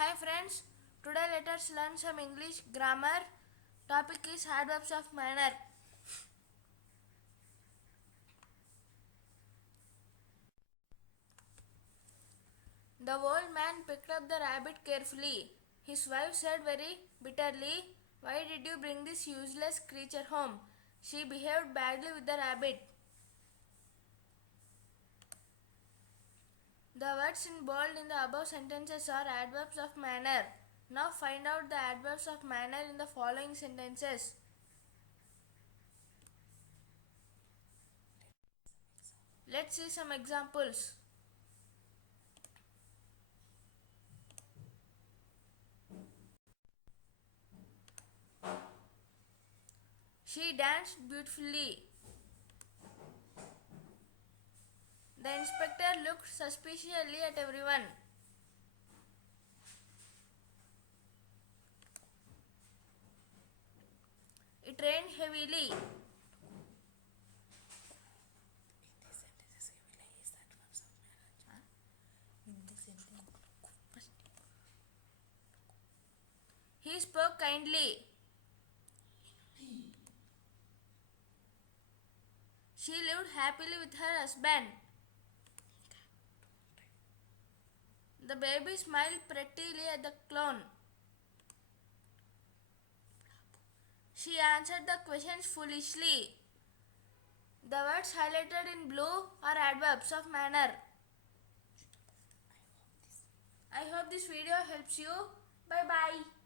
Hi friends, today let us learn some English grammar. Topic is adverbs of manner. The old man picked up the rabbit carefully. His wife said very bitterly, "Why did you bring this useless creature home? She behaved badly with the rabbit." The words in bold in the above sentences are adverbs of manner. Now find out the adverbs of manner in the following sentences. Let's see some examples. She danced beautifully. The inspector looked suspiciously at everyone. It rained heavily. He spoke kindly. She lived happily with her husband. The baby smiled prettily at the clown. She answered the questions foolishly. The words highlighted in blue are adverbs of manner. I hope this video helps you. Bye bye.